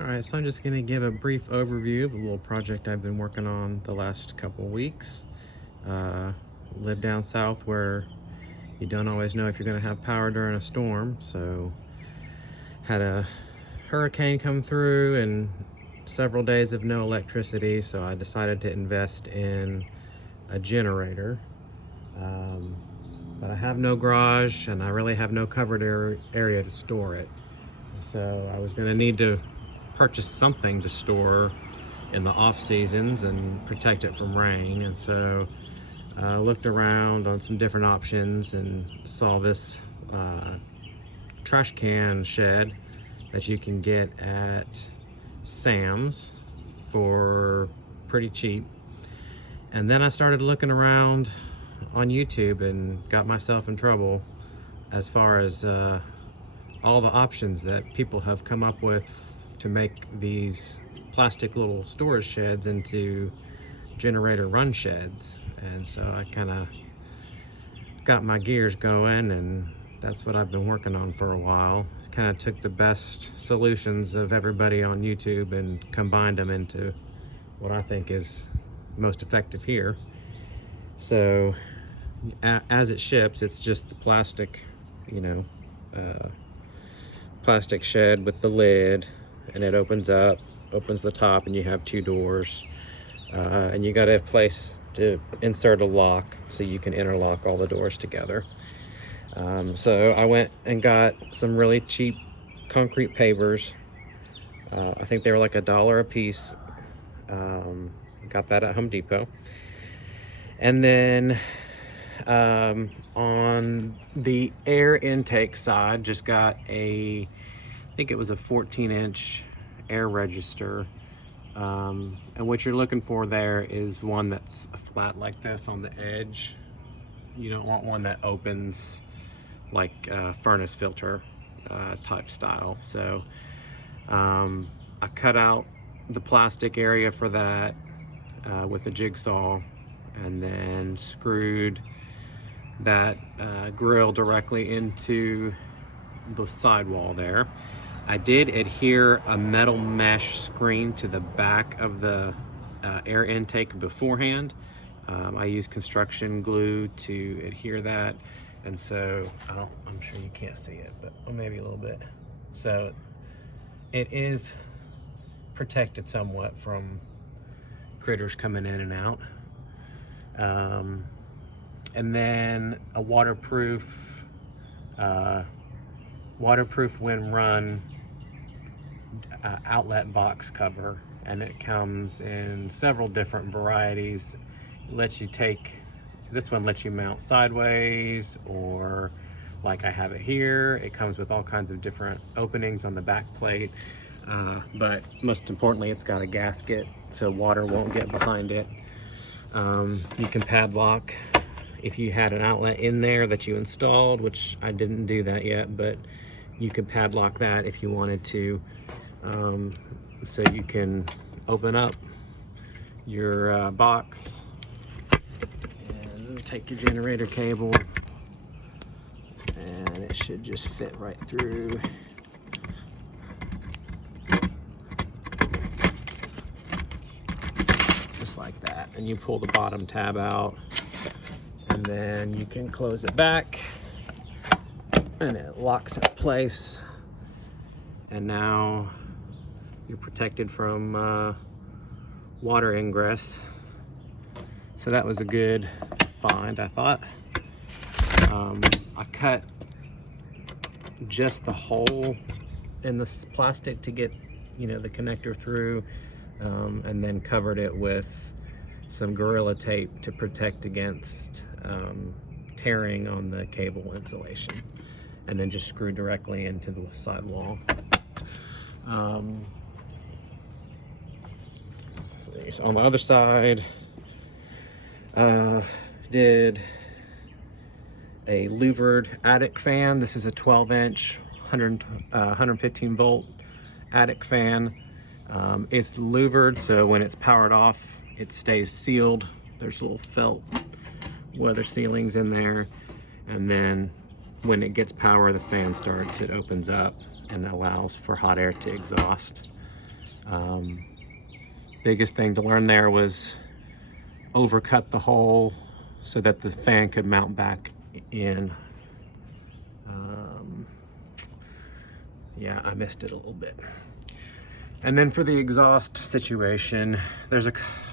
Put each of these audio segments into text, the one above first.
Alright, so I'm just going to give a brief overview of a little project I've been working on the last couple weeks. Uh, Live down south where you don't always know if you're going to have power during a storm, so had a hurricane come through and several days of no electricity, so I decided to invest in a generator. But I have no garage and I really have no covered area to store it. So I was going to need to purchase something to store in the off seasons and protect it from rain. And so I looked around on some different options and saw this trash can shed that you can get at Sam's for pretty cheap. And then I started looking around on YouTube and got myself in trouble as far as all the options that people have come up with to make these plastic little storage sheds into generator run sheds. And so I kind of got my gears going, and that's what I've been working on for a while. Kind of took the best solutions of everybody on YouTube and combined them into what I think is most effective here. So as it ships, it's just the plastic, plastic shed with the lid, and it opens the top, and you have two doors, and you got a place to insert a lock so you can interlock all the doors together. So I went and got some really cheap concrete pavers. I think they were like $1 a piece. Got that at Home Depot. And then on the air intake side, just got I think it was a 14-inch air register. And what you're looking for there is one that's flat like this on the edge. You don't want one that opens like a furnace filter type style. So I cut out the plastic area for that with a jigsaw, and then screwed that grill directly into the sidewall there. I did adhere a metal mesh screen to the back of the air intake beforehand. I used construction glue to adhere that, and so I'm sure you can't see it, but maybe a little bit. So it is protected somewhat from critters coming in and out. And then a waterproof when run outlet box cover, and it comes in several different varieties. It lets you this one lets you mount sideways, or like I have it here, it comes with all kinds of different openings on the back plate, but most importantly, it's got a gasket so water won't get behind it. You can padlock if you had an outlet in there that you installed, which I didn't do that yet, but you could padlock that if you wanted to. So you can open up your box and take your generator cable, and it should just fit right through. Just like that. And you pull the bottom tab out, and then you can close it back, and it locks in place. And now you're protected from water ingress. So that was a good find, I thought. I cut just the hole in this plastic to get the connector through, and then covered it with some Gorilla Tape to protect against tearing on the cable insulation, and then just screw directly into the sidewall. So on the other side, did a louvered attic fan. This is a 12-inch 115 volt attic fan. It's louvered, so when it's powered off, it stays sealed. There's little felt weather sealings in there, and then when it gets power, the fan starts, it opens up and allows for hot air to exhaust. Biggest thing to learn there was overcut the hole so that the fan could mount back in. Yeah, I missed it a little bit. And then for the exhaust situation, there's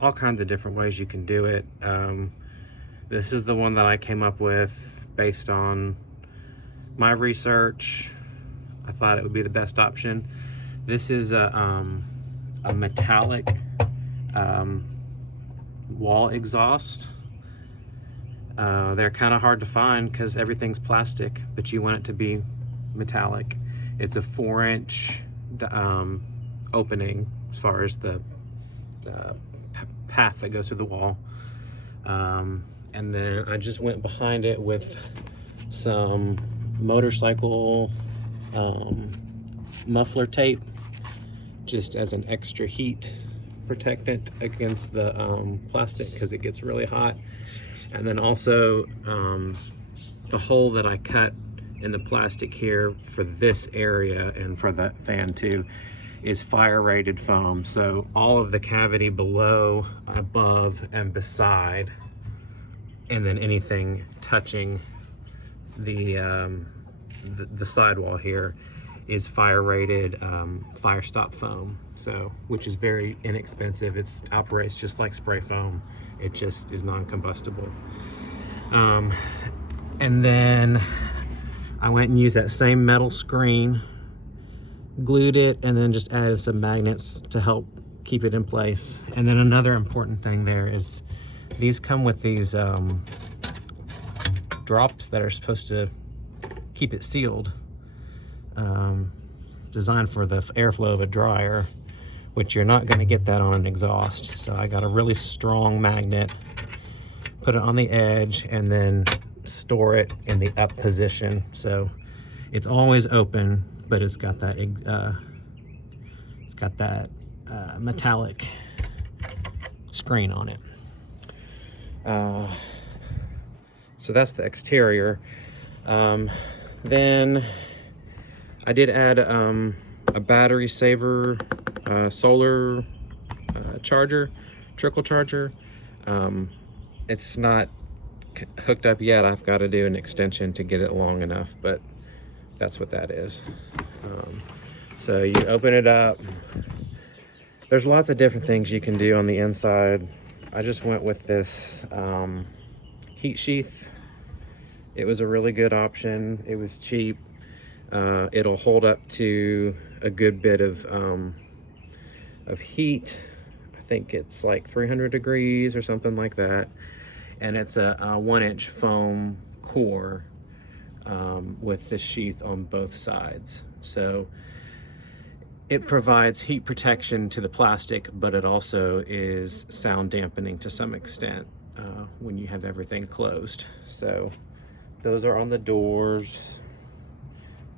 all kinds of different ways you can do it. This is the one that I came up with based on my research. I thought it would be the best option. This is a metallic wall exhaust. They're kind of hard to find because everything's plastic, but you want it to be metallic. It's a 4-inch opening as far as the path that goes through the wall. And then I just went behind it with some motorcycle muffler tape, just as an extra heat protectant against the plastic because it gets really hot. And then also the hole that I cut in the plastic here for this area and for the fan too is fire rated foam. So all of the cavity below, above, and beside, and then anything touching the sidewall here is fire rated fire stop foam. So, which is very inexpensive. It operates just like spray foam. It just is non-combustible. And then I went and used that same metal screen, glued it, and then just added some magnets to help keep it in place. And then another important thing there is these come with these drops that are supposed to keep it sealed, designed for the airflow of a dryer, which you're not going to get that on an exhaust. So I got a really strong magnet, put it on the edge, and then store it in the up position. So it's always open, but it's got that metallic screen on it. So that's the exterior. Then I did add a battery saver solar charger, trickle charger. It's not hooked up yet. I've got to do an extension to get it long enough, but that's what that is. So you open it up. There's lots of different things you can do on the inside. I just went with this heat sheath. It was a really good option. It was cheap. It'll hold up to a good bit of heat. I think it's like 300 degrees or something like that. And it's a 1-inch foam core with the sheath on both sides. So it provides heat protection to the plastic, but it also is sound dampening to some extent when you have everything closed. So those are on the doors,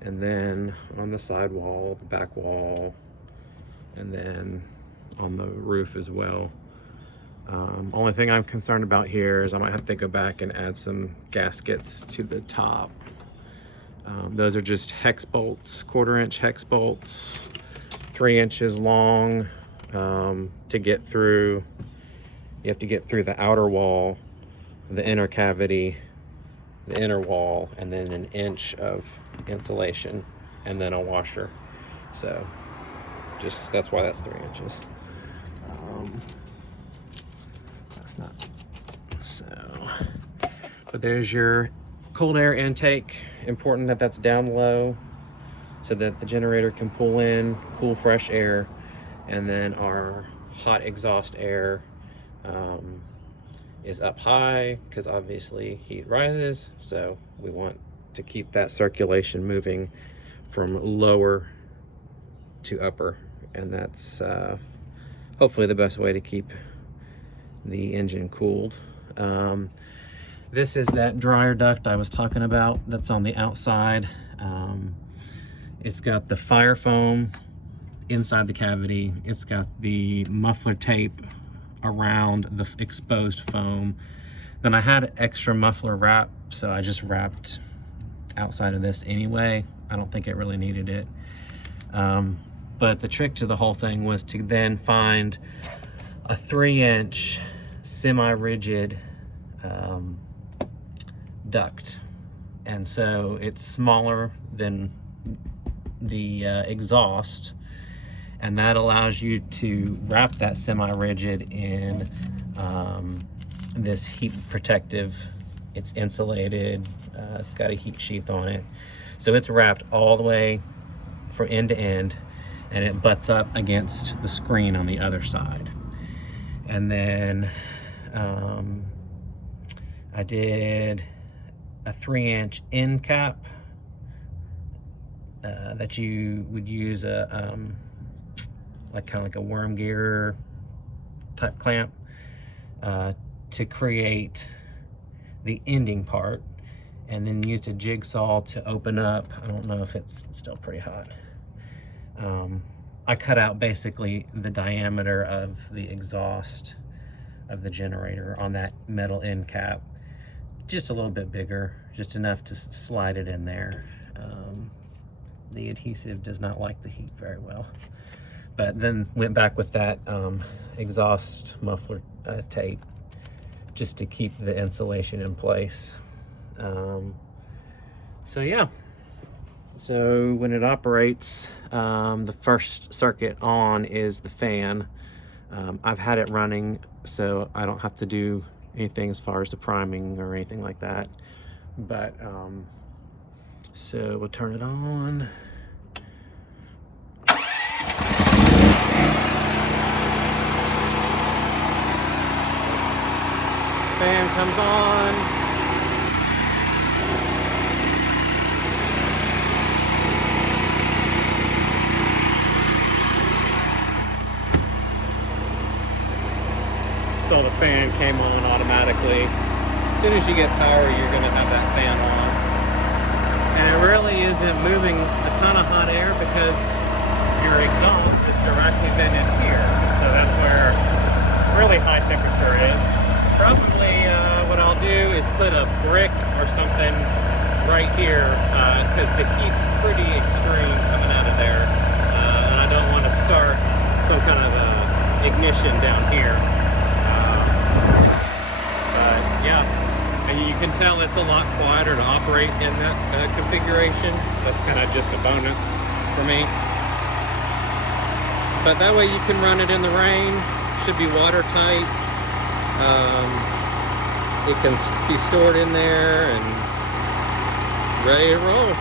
and then on the side wall, the back wall, and then on the roof as well. Only thing I'm concerned about here is I might have to go back and add some gaskets to the top. Those are just hex bolts, 1/4-inch hex bolts, 3 inches long. To get through, you have to get through the outer wall, the inner cavity, the inner wall, and then 1 inch of insulation, and then a washer. So that's why that's 3 inches. That's not so. But there's your cold air intake. Important that that's down low so that the generator can pull in cool, fresh air. And then our hot exhaust air is up high because obviously heat rises. So we want to keep that circulation moving from lower to upper. And that's hopefully the best way to keep the engine cooled. This is that dryer duct I was talking about that's on the outside. It's got the fire foam inside the cavity. It's got the muffler tape around the exposed foam. Then I had extra muffler wrap, so I just wrapped outside of this anyway. I don't think it really needed it. But the trick to the whole thing was to then find a 3-inch semi-rigid duct. And so it's smaller than the exhaust, and that allows you to wrap that semi-rigid in this heat protective. It's insulated, it's got a heat sheath on it, so it's wrapped all the way from end to end, and it butts up against the screen on the other side. And then I did a 3-inch end cap that you would use a kind of like a worm gear type clamp to create the ending part, and then used a jigsaw to open up. I don't know if it's still pretty hot. I cut out basically the diameter of the exhaust of the generator on that metal end cap, just a little bit bigger, just enough to slide it in there. The adhesive does not like the heat very well. But then went back with that exhaust muffler tape just to keep the insulation in place. So yeah, so when it operates, the first circuit on is the fan. I've had it running, so I don't have to do anything as far as the priming or anything like that. But so we'll turn it on. Fan comes on. So the fan came on automatically. As soon as you get power, you're going to have that fan on. And it really isn't moving a ton of hot air because your exhaust is directly vented here. So that's where really high temperature is. Probably what I'll do is put a brick or something right here because the heat's pretty extreme coming out of there. And I don't want to start some kind of ignition down here. But yeah, and you can tell it's a lot quieter to operate in that configuration. That's kind of just a bonus for me. But that way you can run it in the rain. Should be watertight. It can be stored in there and ready to roll.